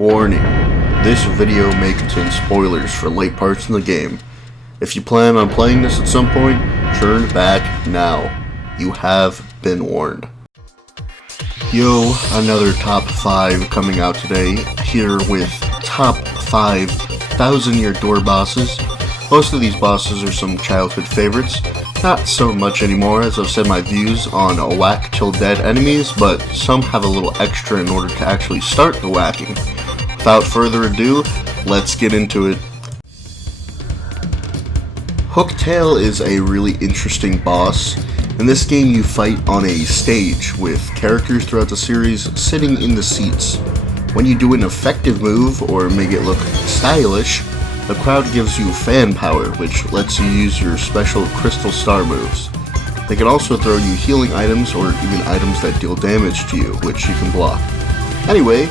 Warning, this video may contain spoilers for late parts in the game. If you plan on playing this at some point, turn back now. You have been warned. Yo, another top 5 coming out today, here with top 5 1,000-year door bosses. Most of these bosses are some childhood favorites, not so much anymore as I've said my views on whack till dead enemies, but some have a little extra in order to actually start the whacking. Without further ado, let's get into it. Hooktail is a really interesting boss. In this game you fight on a stage with characters throughout the series sitting in the seats. When you do an effective move or make it look stylish, the crowd gives you fan power, which lets you use your special crystal star moves. They can also throw you healing items or even items that deal damage to you, which you can block. Anyway,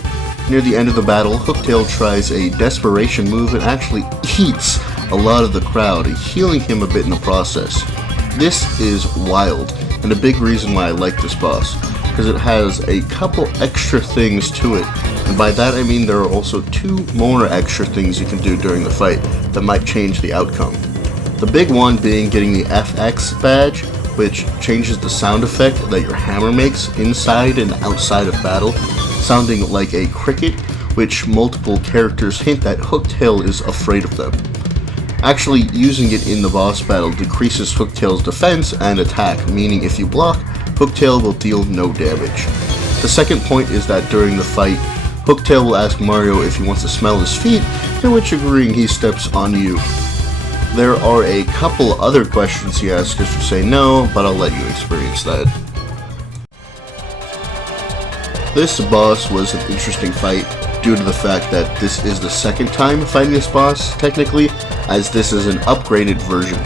near the end of the battle, Hooktail tries a desperation move and actually eats a lot of the crowd, healing him a bit in the process. This is wild, and a big reason why I like this boss, because it has a couple extra things to it, and by that I mean there are also 2 more extra things you can do during the fight that might change the outcome. The big one being getting the FX badge, which changes the sound effect that your hammer makes inside and outside of battle, sounding like a cricket, which multiple characters hint that Hooktail is afraid of them. Actually, using it in the boss battle decreases Hooktail's defense and attack, meaning if you block, Hooktail will deal no damage. The second point is that during the fight, Hooktail will ask Mario if he wants to smell his feet, in which agreeing he steps on you. There are a couple other questions he asks if you say no, but I'll let you experience that. This boss was an interesting fight due to the fact that this is the second time fighting this boss, technically, as this is an upgraded version.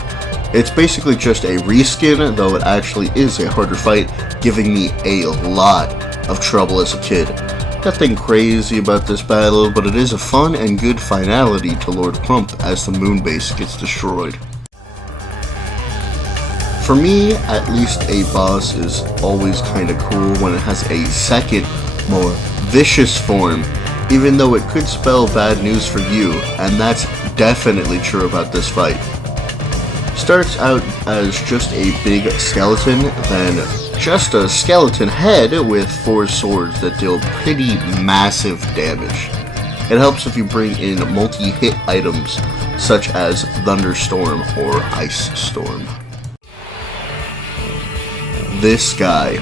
It's basically just a reskin, though it actually is a harder fight, giving me a lot of trouble as a kid. Nothing crazy about this battle, but it is a fun and good finality to Lord Crump as the moon base gets destroyed. For me, at least a boss is always kinda cool when it has a second, more vicious form, even though it could spell bad news for you, and that's definitely true about this fight. Starts out as just a big skeleton, then just a skeleton head with 4 swords that deal pretty massive damage. It helps if you bring in multi-hit items such as Thunderstorm or Ice Storm. This guy.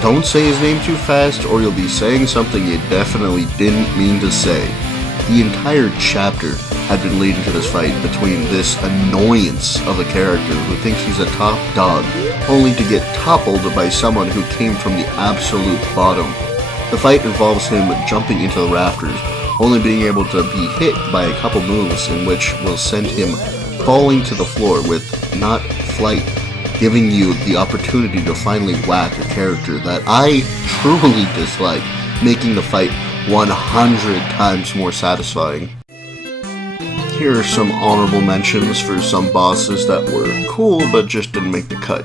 Don't say his name too fast or you'll be saying something you definitely didn't mean to say. The entire chapter had been leading to this fight between this annoyance of a character who thinks he's a top dog, only to get toppled by someone who came from the absolute bottom. The fight involves him jumping into the rafters, only being able to be hit by a couple moves in which will send him falling to the floor with not flight, giving you the opportunity to finally whack a character that I truly dislike, making the fight 100 times more satisfying. Here are some honorable mentions for some bosses that were cool but just didn't make the cut.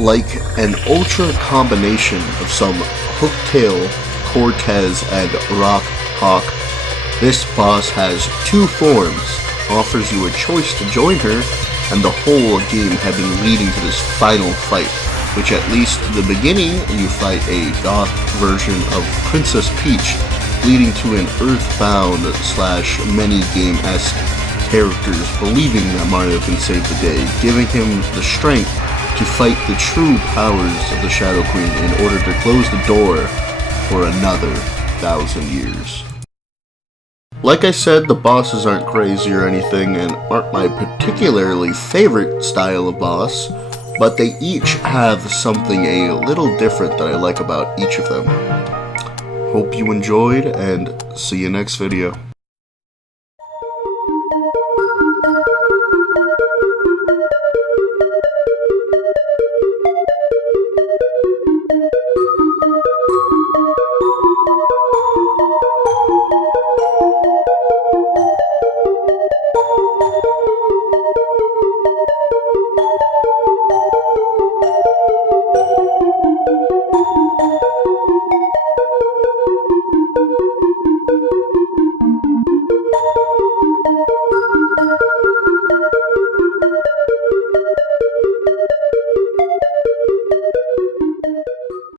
like an ultra combination of some Hooktail Cortez and Rock Hawk. This boss has two forms, offers you a choice to join her, and the whole game had been leading to this final fight, which at least in the beginning you fight a goth version of Princess Peach, leading to an earthbound / many-game-esque characters believing that Mario can save the day, giving him the strength to fight the true powers of the Shadow Queen in order to close the door for another 1,000 years. Like I said, the bosses aren't crazy or anything and aren't my particularly favorite style of boss, but they each have something a little different that I like about each of them. Hope you enjoyed, and see you next video.